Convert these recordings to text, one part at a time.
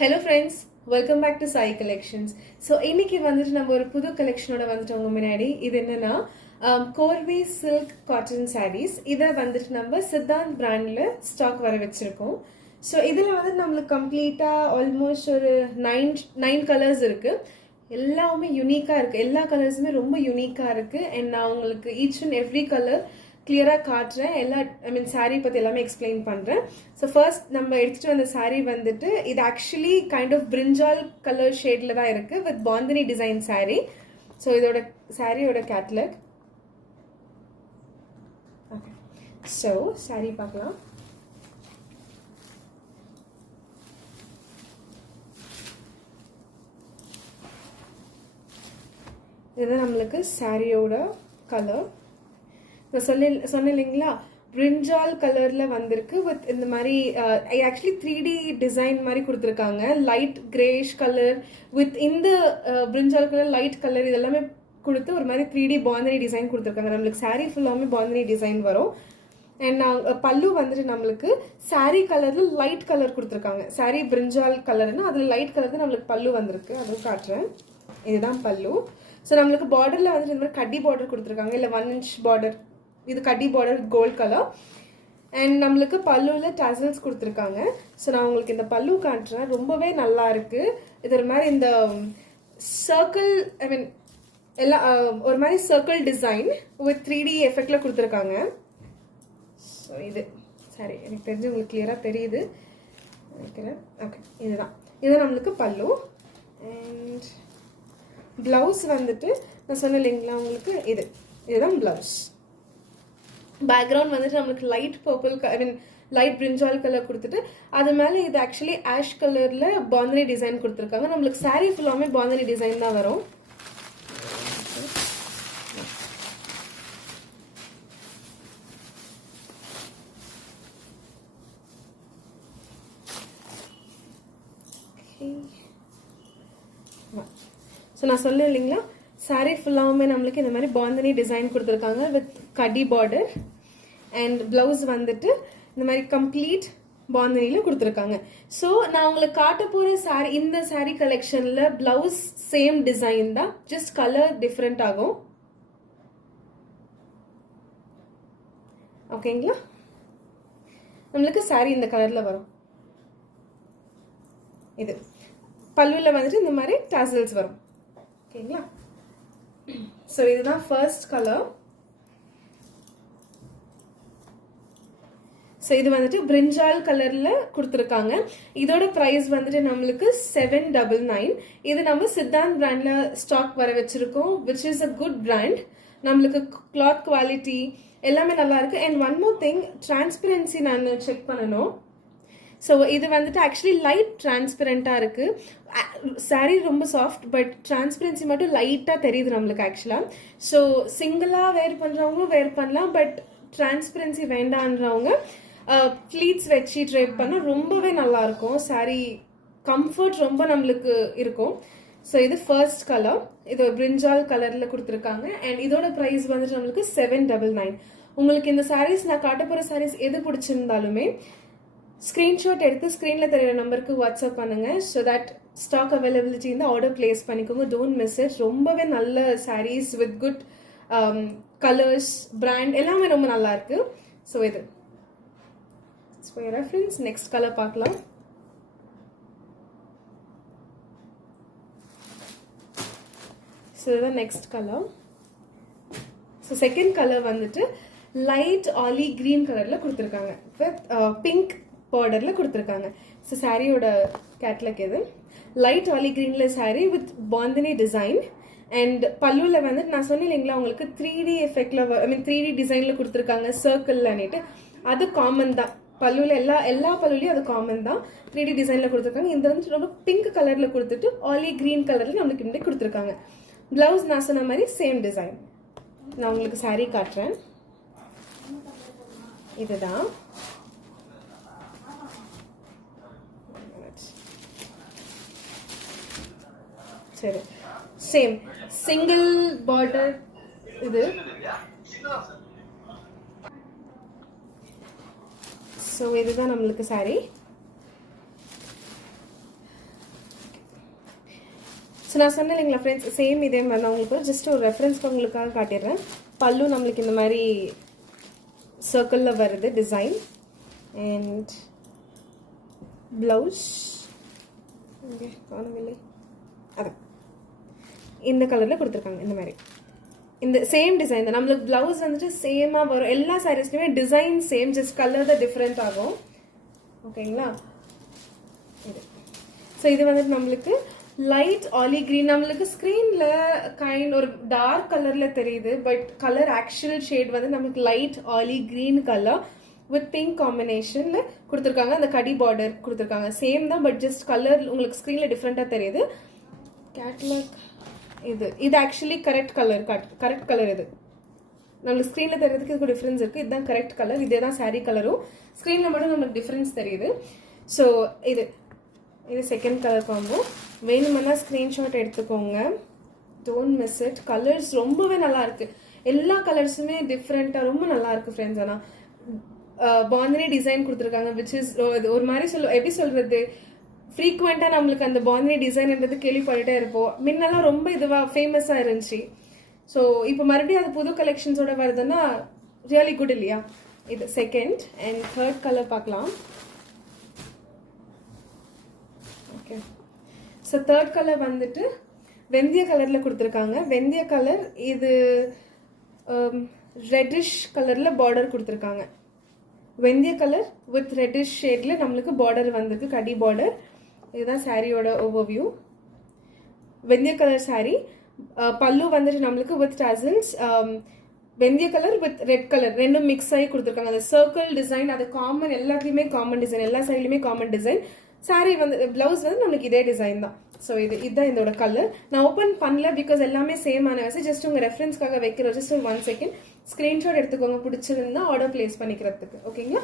Hello friends, welcome back to Sai Collections. So இன்னைக்கு வந்துட்டு நம்ம ஒரு புது கலெக்ஷனோட வந்துட்டு உங்க முன்னாடி இது என்னன்னா கோர்வே சில்க் காட்டன் sarees. இதை வந்துட்டு நம்ம சித்தாந்த் பிராண்ட்ல ஸ்டாக் வர வச்சிருக்கோம். ஸோ இதில் வந்துட்டு நம்மளுக்கு கம்ப்ளீட்டாக ஆல்மோஸ்ட் ஒரு நைன் கலர்ஸ் இருக்கு. எல்லாமே யூனிக்காக இருக்குது. எல்லா கலர்ஸுமே ரொம்ப யூனிக்காக இருக்குது. அண்ட் நான் உங்களுக்கு ஈச் அண்ட் எவ்ரி கலர் கிளியராக காட்டுறேன். சாரீ பற்றி எல்லாமே எக்ஸ்பிளைன் பண்ணுறேன். ஸோ ஃபர்ஸ்ட் நம்ம எடுத்துகிட்டு வந்த சாரீ வந்துட்டு இது actually kind of brinjal colour ஷேடில் தான் இருக்குது with bandhani design sari. So இதோட சாரியோட கேட்லாக். ஓகே, ஸோ சாரீ பார்க்கலாம். இதுதான் நம்மளுக்கு சாரியோட கலர். நான் சொன்னேன் இல்லைங்களா, பிரிஞ்சால் கலரில் வந்திருக்கு வித் இந்த மாதிரி ஆக்சுவலி 3D டிசைன் மாதிரி கொடுத்துருக்காங்க. லைட் கிரேஷ் கலர் வித் இந்த பிரிஞ்சால் கலர் லைட் கலர் இதெல்லாமே கொடுத்து ஒரு மாதிரி 3D பாந்தினி டிசைன் கொடுத்துருக்காங்க. நம்மளுக்கு சாரீ ஃபுல்லாமே பாந்தினி டிசைன் வரும். அண்ட் பல்லு வந்துட்டு நம்மளுக்கு சாரீ கலரில் லைட் கலர் கொடுத்துருக்காங்க. சாரீ பிரிஞ்சால் கலர்னா அதில் லைட் கலர் தான் நம்மளுக்கு பல்லு வந்திருக்கு. அதுவும் காட்டுறேன். இதுதான் பல்லு. ஸோ நம்மளுக்கு பார்டரில் வந்துட்டு இந்த மாதிரி கட்டி பார்டர் கொடுத்துருக்காங்க, இல்லை 1 inch பார்டர். இது கட்டி border with gold colour. And நம்மளுக்கு பல்லுவில் டசல்ஸ் கொடுத்துருக்காங்க. ஸோ நான் உங்களுக்கு இந்த பல்லு காட்டுறேன். ரொம்பவே நல்லா இருக்கு. இது ஒரு மாதிரி இந்த சர்க்கிள் எல்லாம் ஒரு மாதிரி சர்க்கிள் டிசைன் வித் 3D எஃபெக்ட்ல கொடுத்துருக்காங்க. ஸோ இது சரி, எனக்கு தெரிஞ்சு உங்களுக்கு கிளியராக தெரியுது நினைக்கிறேன். ஓகே, இதுதான் நம்மளுக்கு பல்லு. அண்ட் பிளவுஸ் வந்துட்டு நான் சொன்னேன் இல்லைங்களா உங்களுக்கு, இதுதான் பிளவுஸ். பேக்ரவுண்ட் வந்துட்டு நம்மளுக்கு லைட் பர்பிள் லைட் பிரிஞ்சால் கலர் கொடுத்துட்டு அது மேலே இது ஆக்சுவலி ஆஷ் கலரில் பாந்தினி டிசைன் கொடுத்துருக்காங்க. நம்மளுக்கு சாரீ ஃபுல்லாமே பாந்தினி டிசைன் தான் வரும். ஸோ நான் சொன்னேன் இல்லைங்களா, சாரீ ஃபுல்லாகவுமே நம்மளுக்கு இந்த மாதிரி பாந்தினி டிசைன் கொடுத்துருக்காங்க வித் கடி பார்டர். அண்ட் பிளவுஸ் வந்துட்டு இந்த மாதிரி கம்ப்ளீட் பாந்தினியில் கொடுத்துருக்காங்க. ஸோ நான் உங்களுக்கு காட்ட போகிற சாரீ, இந்த சாரீ கலெக்ஷனில் பிளவுஸ் சேம் டிசைன் தான், ஜஸ்ட் கலர் டிஃப்ரெண்ட் ஆகும். ஓகேங்களா, நம்மளுக்கு சாரீ இந்த கலரில் வரும். இது பல்லுவில் வந்துட்டு இந்த மாதிரி டாசல்ஸ் வரும். ஓகேங்களா, ஸோ இதுதான் ஃபர்ஸ்ட் கலர். ஸோ இது வந்துட்டு பிரிஞ்சால் கலர்ல கொடுத்துருக்காங்க. இதோட ப்ரைஸ் வந்துட்டு நம்மளுக்கு 799. இது நம்ம சித்தாந்த் பிராண்ட்ல ஸ்டாக் வர வச்சிருக்கோம், which is a good brand. நம்மளுக்கு கிளாத் குவாலிட்டி எல்லாமே நல்லா இருக்கு. And one more thing, transparency நான் செக் பண்ணணும். ஸோ இது வந்துட்டு ஆக்சுவலி லைட் டிரான்ஸ்பரண்டாக இருக்குது. சாரீ ரொம்ப சாஃப்ட், பட் டிரான்ஸ்பரன்சி மட்டும் லைட்டாக தெரியுது நம்மளுக்கு ஆக்சுவலாக. ஸோ சிங்கிளாக வேர் பண்ணுறவங்களும் வேர் பண்ணலாம், பட் டிரான்ஸ்பரன்சி வேண்டான்றவங்க ஃப்ளீட்ஸ் வச்சு ட்ரேப் பண்ணால் ரொம்பவே நல்லாயிருக்கும். சாரீ கம்ஃபர்ட் ரொம்ப நம்மளுக்கு இருக்கும். ஸோ இது ஃபர்ஸ்ட் கலர். இது பிரிஞ்சால் கலரில் கொடுத்துருக்காங்க. அண்ட் இதோட ப்ரைஸ் வந்துட்டு நம்மளுக்கு 799. உங்களுக்கு இந்த சாரீஸ் நான் காட்ட போகிற சாரீஸ் எது பிடிச்சிருந்தாலுமே ஸ்க்ரீன்ஷாட் எடுத்து ஸ்க்ரீனில் தெரிகிற நம்பருக்கு வாட்ஸ்அப் பண்ணுங்கள். ஸோ தட் ஸ்டாக் அவைலபிலிட்டி இருந்தால் ஆர்டர் பிளேஸ் பண்ணிக்கோங்க. Don't miss it. ரொம்பவே நல்ல saris with good colours, brand எல்லாமே ரொம்ப நல்லா இருக்கு. ஸோ இது ரெஃபரன்ஸ். நெக்ஸ்ட் கலர் பார்க்கலாம். ஸோ இதுதான் next colour. So second colour வந்துட்டு லைட் ஆலி கிரீன் கலரில் கொடுத்துருக்காங்க வித் பிங்க் பார்டரில் கொடுத்துருக்காங்க. ஸோ சாரியோட கேட்லாக் இது லைட் ஆலி கிரீனில் sari with bandhani design. And பல்லுவில் வந்துட்டு நான் சொன்னேன் இல்லைங்களா உங்களுக்கு 3D எஃபெக்டில் 3D டிசைனில் கொடுத்துருக்காங்க சர்க்கிள்லன்னுட்டு. அது காமன் தான் பல்லுவில், எல்லா பல்லுலையும் அது காமன் தான். 3D டிசைனில் கொடுத்துருக்காங்க. இந்த வந்து ரொம்ப பிங்க் கலரில் கொடுத்துட்டு ஆலி கிரீன் கலரில் நம்மளுக்கு இந்த கொடுத்துருக்காங்க. பிளவுஸ் நான் சொன்ன மாதிரி சேம் டிசைன். நான் உங்களுக்கு சாரீ காட்டுறேன். இதுதான் சரி, சேம் சிங்கிள் பார்டர். இது ஸோ இதுதான் நம்மளுக்கு சாரீ. நான் சொன்னேன் இல்லைங்களா ஃப்ரெண்ட்ஸ், சேம் இதே மாதிரி நான் உங்களுக்கு ஜஸ்ட் ஒரு ரெஃபரன்ஸ்க்கு உங்களுக்காக காட்டிடுறேன். பல்லு நம்மளுக்கு இந்த மாதிரி சர்க்கிளில் வருது டிசைன். அண்ட் ப்ளவுஸ் ஓகே காணவில்லை, அதான் இந்த கலரில் கொடுத்துருக்காங்க. இந்த மாதிரி இந்த சேம் டிசைன் தான். நம்மளுக்கு ப்ளவுஸ் வந்துட்டு சேமாக வரும். எல்லா சாரீஸ்லையுமே டிசைன் சேம், ஜஸ்ட் கலர் தான் டிஃப்ரெண்ட் ஆகும். ஓகேங்களா? இது ஸோ இது வந்துட்டு நம்மளுக்கு லைட் ஆலி கிரீன். நம்மளுக்கு ஸ்க்ரீனில் ஒரு டார்க் கலரில் தெரியுது, பட் கலர் ஆக்சுவல் ஷேட் வந்து நம்மளுக்கு light olive green colour with pink காம்பினேஷனில் கொடுத்துருக்காங்க. அந்த கடி பார்டர் கொடுத்துருக்காங்க. சேம் தான், பட் ஜஸ்ட் கலர் உங்களுக்கு ஸ்க்ரீனில் டிஃப்ரெண்ட்டாக தெரியுது. கேட்லாக் இது ஆக்சுவலி கரெக்ட் கலர். இது நம்மளுக்கு ஸ்க்ரீனில் தெரியுறதுக்கு இதுக்கு டிஃப்ரென்ஸ் இருக்குது. இதுதான் கரெக்ட் கலர், இதே தான் சாரீ கலரும். ஸ்க்ரீனில் மட்டும் நம்மளுக்கு டிஃப்ரென்ஸ் தெரியுது. ஸோ இது செகண்ட் கலர் காம்போ. வேணுமென்னா ஸ்க்ரீன்ஷாட் எடுத்துக்கோங்க, டோன்ட் மிஸ் இட். கலர்ஸ் ரொம்பவே நல்லா இருக்கு. எல்லா கலர்ஸுமே டிஃப்ரெண்ட்டாக ரொம்ப நல்லா இருக்கு ஃப்ரெண்ட்ஸ். ஆனால் பாந்தினி டிசைன் கொடுத்துருக்காங்க, விச் இஸ் ஒரு மாதிரி எப்படி சொல்றது, ஃப்ரீக்வெண்ட்டாக நம்மளுக்கு அந்த பாந்தினி டிசைன்ன்றது கேள்விப்பட்டுட்டே இருப்போம். முன்னெல்லாம் ரொம்ப இதுவாக ஃபேமஸாக இருந்துச்சு. ஸோ இப்போ மறுபடியும் அது புது கலெக்ஷன்ஸோட வருதுன்னா ரியலி குட் இல்லையா? இது செகண்ட். அண்ட் தேர்ட் கலர் பார்க்கலாம். ஓகே, ஸோ தேர்ட் கலர் வந்துட்டு வெந்தய கலரில் கொடுத்துருக்காங்க. வெந்தய கலர் இது ரெட்டிஷ் கலரில் பார்டர் கொடுத்துருக்காங்க. வெந்தய கலர் வித் ரெட்டிஷ் ஷேடில் நம்மளுக்கு பார்டர் வந்திருக்கு, கடி பார்டர். இதுதான் சாரியோட ஓவர்வியூ. வெந்தய கலர் சாரி. பல்லு வந்துட்டு நம்மளுக்கு வித் டசல்ஸ். வெந்தய கலர் வித் ரெட் கலர் ரெண்டும் மிக்ஸ் ஆகி கொடுத்துருக்காங்க. அந்த சர்க்கிள் டிசைன் அது காமன், எல்லாத்துலேயுமே காமன் டிசைன், எல்லா சாரிலையுமே காமன் டிசைன். சாரி வந்து பிளவுஸ் வந்து நம்மளுக்கு இதே டிசைன் தான். ஸோ இதுதான் இதோட கலர். நான் ஓப்பன் பண்ணல பிகாஸ் எல்லாமே சேம் ஆன வச்சு ஜஸ்ட் உங்கள் ரெஃபரன்ஸ்க்காக வைக்கிற. ஜஸ்ட் ஒரு 1 செகண்ட் ஸ்க்ரீன்ஷாட் எடுத்துக்கோங்க, பிடிச்சிருந்தா ஆர்டர் பிளேஸ் பண்ணிக்கிறதுக்கு. ஓகேங்களா?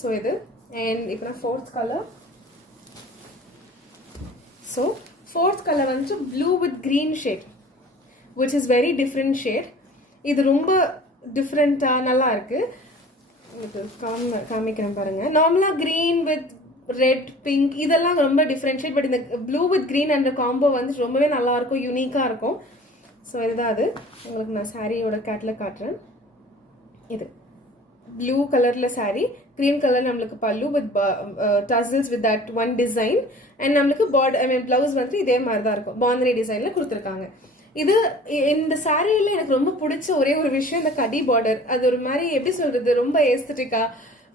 ஸோ இது. அண்ட் இப்போ நான் fourth colour. So fourth colour வந்துட்டு blue with green shade, which is very different shade. இது ரொம்ப டிஃப்ரெண்ட்டாக நல்லா இருக்கு. இது காமிக்கிறேன் பாருங்க. நார்மலாக க்ரீன் வித் ரெட் பிங்க் இதெல்லாம் ரொம்ப டிஃப்ரெண்ட் ஷேட், பட் இந்த blue with green and combo வந்து ரொம்பவே நல்லா இருக்கும், யூனிக்காக இருக்கும். ஸோ இதுதான் அது. உங்களுக்கு நான் சாரியோட கேட்டில் காட்டுறேன். இது ப்ளூ கலரில் சாரி, க்ரீன் கலர் நம்மளுக்கு பல்லு with tassels with that one design. And நம்மளுக்கு பிளவுஸ் வந்து இதே மாதிரி தான் இருக்கும், பாந்தினி டிசைனில் கொடுத்துருக்காங்க. இது இந்த சாரியில் எனக்கு ரொம்ப பிடிச்ச ஒரே ஒரு விஷயம் இந்த கடி பார்டர். அது ஒரு மாதிரி எப்படி சொல்றது, ரொம்ப ஏஸ்தட்டிக்கா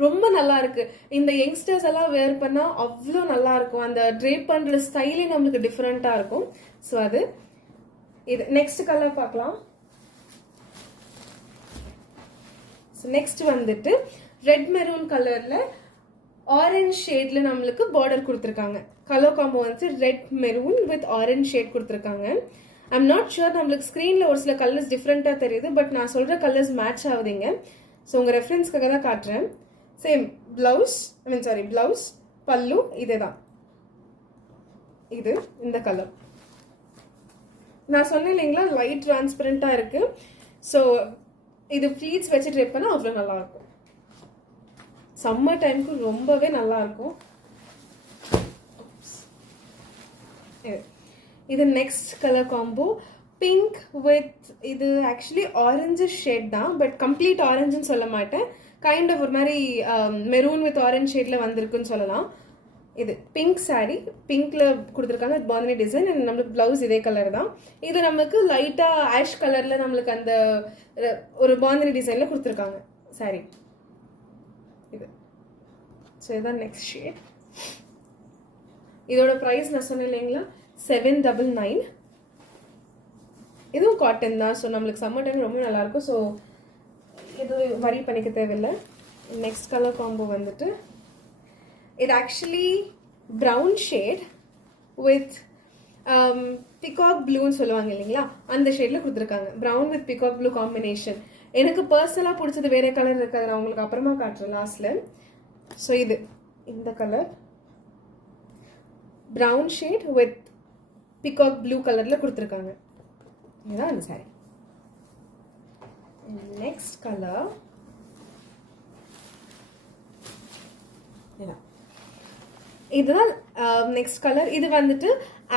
ரொம்ப நல்லா இருக்கு. இந்த யங்ஸ்டர்ஸ் எல்லாம் வேர் பண்ணா அவ்வளோ நல்லா இருக்கும். அந்த ட்ரேப் பண்ற ஸ்டைலே நம்மளுக்கு டிஃப்ரெண்டா இருக்கும். ஸோ அது இது. நெக்ஸ்ட் கலர் பார்க்கலாம். நெக்ஸ்ட் வந்துட்டு ரெட் மெரூன் கலர்ல ஆரஞ்ச் ஷேட்ல நம்மளுக்கு பார்டர் கொடுத்துருக்காங்க. கலர் காம்போ வந்து red maroon with orange shade கொடுத்துருக்காங்க. ஐம் நாட் ஷுர், நம்மளுக்கு ஸ்க்ரீன்ல ஒரு சில கலர்ஸ் டிஃப்ரெண்டா தெரியுது, பட் நான் சொல்ற கலர்ஸ் மேட்ச் ஆகுதுங்க. ஸோ உங்க ரெஃபரன்ஸ்க்காக தான் காட்டுறேன். சேம் பிளவுஸ், பிளவுஸ் பல்லு இதே தான். இது இந்த கலர் நான் சொன்னேன் இல்லைங்களா, லைட் டிரான்ஸ்பரண்டா இருக்கு. ஸோ இது ஃப்ளீட்ஸ் வச்சு ட்ரேப் பண்ணா அவ்வளோ நல்லா இருக்கும். சம்மர் டைமுக்கு ரொம்பவே நல்லா இருக்கும். இது next colour combo pink with இது ஆக்சுவலி ஆரஞ்சு ஷேட் தான், பட் கம்ப்ளீட் ஆரஞ்சுன்னு சொல்ல மாட்டேன். கைண்ட் ஆஃப் ஒரு மாதிரி மெரூன் வித் ஆரஞ்ச் ஷேட்ல வந்திருக்குன்னு சொல்லலாம். இது பிங்க் சாரி, பிங்க்ல கொடுத்துருக்காங்க பாந்தினி டிசைன். அண்ட் நம்மளுக்கு பிளவுஸ் இதே கலர் தான். இது நம்மளுக்கு லைட்டா ஆஷ் கலர்ல நம்மளுக்கு அந்த ஒரு பாந்தினி டிசைன்ல கொடுத்துருக்காங்க சாரி. இது ஸோ இதுதான் நெக்ஸ்ட் ஷேட். இதோட ப்ரைஸ் நான் சொன்னேன் இல்லைங்களா, 799. இதுவும் காட்டன் தான். ஸோ நம்மளுக்கு சம்மர் டைம் ரொம்ப நல்லா இருக்கும். ஸோ இது வரி பண்ணிக்க தேவையில்லை. நெக்ஸ்ட் கலர் காம்போ வந்துட்டு இது actually brown shade with peacock ப்ளூன்னு சொல்லுவாங்க இல்லைங்களா, அந்த ஷேட்ல கொடுத்துருக்காங்க. Brown with peacock blue combination. எனக்கு பர்சனலாக பிடிச்சது வேற கலர் இருக்காது, நான் உங்களுக்கு அப்புறமா காட்டுறேன் லாஸ்ட்ல. ஸோ இது இந்த colour brown shade with peacock blue கலர்ல கொடுத்துருக்காங்க. இதுதான் அந்த சாரி. நெக்ஸ்ட் கலர் இதுதான் நெக்ஸ்ட் கலர். இது வந்துட்டு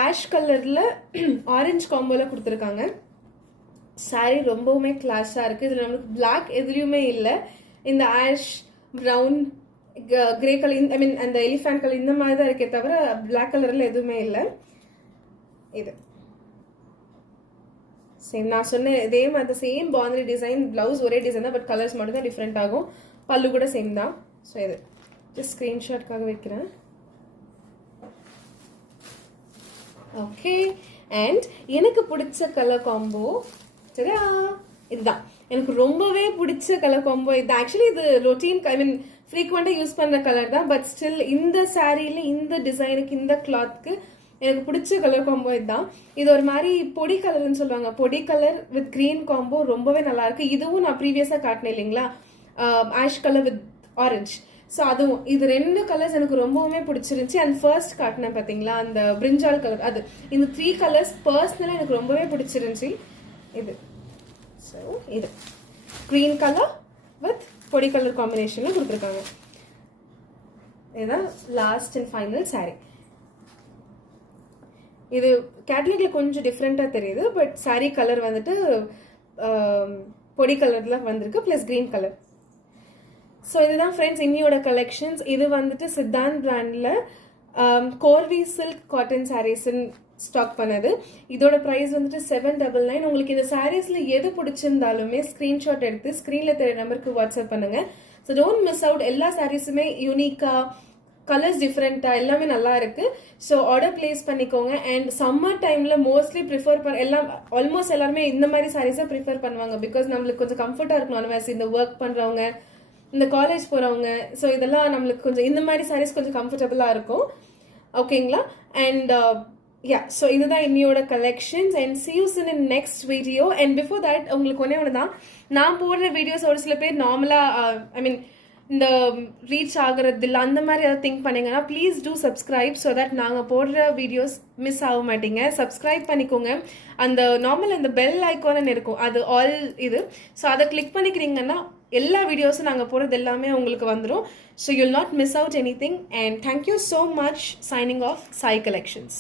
ஆஷ் கலரில் ஆரஞ்சு காம்போவில் கொடுத்துருக்காங்க. சாரீ ரொம்பவுமே கிளாஸாக இருக்குது. இதில் நம்மளுக்கு பிளாக் எதுலேயுமே இல்லை. இந்த ஆஷ், ப்ரௌன், கிரே கலர், ஐ மீன் அந்த எலிஃபேண்ட் கலர் இந்த மாதிரி தான் இருக்கே தவிர பிளாக் கலரில் எதுவுமே இல்லை. இது சேம் நான் சொன்ன இதே மாதிரி சேம் பாந்திரி டிசைன், பிளவுஸ் ஒரே டிசைன் தான், பட் கலர்ஸ் மட்டும் தான் டிஃப்ரெண்ட் ஆகும். பல்லு கூட சேம் தான். ஸோ இது ஜஸ்ட் ஸ்க்ரீன்ஷாட்காக வைக்கிறேன். ஓகே, அண்ட் எனக்கு பிடிச்ச கலர் காம்போ சரியா இதுதான். எனக்கு ரொம்பவே பிடிச்ச கலர் காம்போ இது. ஆக்சுவலி இது ரொட்டீன், ஐ மீன் ஃப்ரீக்வெண்ட்டாக யூஸ் பண்ணுற கலர் தான், பட் ஸ்டில் இந்த சாரீல இந்த டிசைனுக்கு இந்த கிளாத்துக்கு எனக்கு பிடிச்ச கலர் காம்போ இதுதான். இது ஒரு மாதிரி பொடி கலர்னு சொல்லுவாங்க. பொடி கலர் வித் கிரீன் காம்போ ரொம்பவே நல்லா இருக்கு. இதுவும் நான் ப்ரீவியஸாக காட்டினேன் இல்லைங்களா, ash colour with orange. So அதுவும் இது 2 கலர்ஸ் எனக்கு ரொம்பவுமே பிடிச்சிருந்துச்சி. அண்ட் ஃபர்ஸ்ட் காட்டினேன் பார்த்தீங்களா அந்த பிரிஞ்சால் கலர், அது இந்த 3 கலர்ஸ் பர்சனலாக எனக்கு ரொம்பவே பிடிச்சிருந்துச்சி. இது ஸோ இது க்ரீன் கலர் வித் பொடி கலர் காம்பினேஷனில் கொடுத்துருக்காங்க. இதுதான் லாஸ்ட் அண்ட் ஃபைனல் சாரீ. இது கேட்லாக்ல கொஞ்சம் டிஃப்ரெண்ட்டாக தெரியுது, பட் சாரீ கலர் வந்துட்டு பொடி கலரில் வந்திருக்கு ப்ளஸ் க்ரீன் கலர். ஸோ இதுதான் ஃப்ரெண்ட்ஸ் இன்னியோட கலெக்ஷன்ஸ். இது வந்துட்டு சித்தாந்த் பிராண்டில் கோர்வி சில்க் காட்டன் சாரீஸ்ன்னு ஸ்டாக் பண்ணது. இதோட ப்ரைஸ் வந்துட்டு 799. உங்களுக்கு இந்த சாரீஸில் எது பிடிச்சிருந்தாலுமே ஸ்க்ரீன்ஷாட் எடுத்து ஸ்க்ரீனில் தெரிய நம்பருக்கு வாட்ஸ்அப் பண்ணுங்கள். So don't miss out. எல்லா சாரீஸுமே யூனிக்காக, கலர்ஸ் டிஃப்ரெண்ட்டாக எல்லாமே நல்லா இருக்குது. ஸோ ஆர்டர் பிளேஸ் பண்ணிக்கோங்க. அண்ட் சம்மர் டைமில் மோஸ்ட்லி ப்ரிஃபர் ஆல்மோஸ்ட் எல்லாருமே இந்த மாதிரி சாரீஸை ப்ரிஃபர் பண்ணுவாங்க. பிகாஸ் நம்மளுக்கு கொஞ்சம் கம்ஃபர்ட்டாக இருக்கணும். அன்வாஸ் இந்த ஒர்க் பண்ணுறவங்க, இந்த காலேஜ் போகிறவங்க, ஸோ இதெல்லாம் நம்மளுக்கு கொஞ்சம் இந்த மாதிரி சாரீஸ் கொஞ்சம் கம்ஃபர்டபுளாக இருக்கும். ஓகேங்களா? அண்ட் ஸோ இதுதான் இன்னியோட collections. And see you soon in next video. And before that உங்களுக்கு ஒன்று தான், நான் போடுற வீடியோஸ் ஒரு சில பேர் நார்மலாக ஐ மீன் இந்த ரீச் ஆகிறது இல்லை அந்த மாதிரி ஏதாவது திங்க் பண்ணிங்கன்னா please do subscribe. So that நாங்கள் போடுற வீடியோஸ் மிஸ் ஆக மாட்டீங்க. சப்ஸ்கிரைப் பண்ணிக்கோங்க. அந்த நார்மல் அந்த பெல் ஐக்கான்னு இருக்கும், அது ஆல் இது. ஸோ அதை கிளிக் பண்ணிக்கிறீங்கன்னா எல்லா வீடியோஸும் நாங்கள் போடுறது எல்லாமே உங்களுக்கு வந்துடும். So you'll not miss out any thing. And thank you so much. Signing off Sai collections.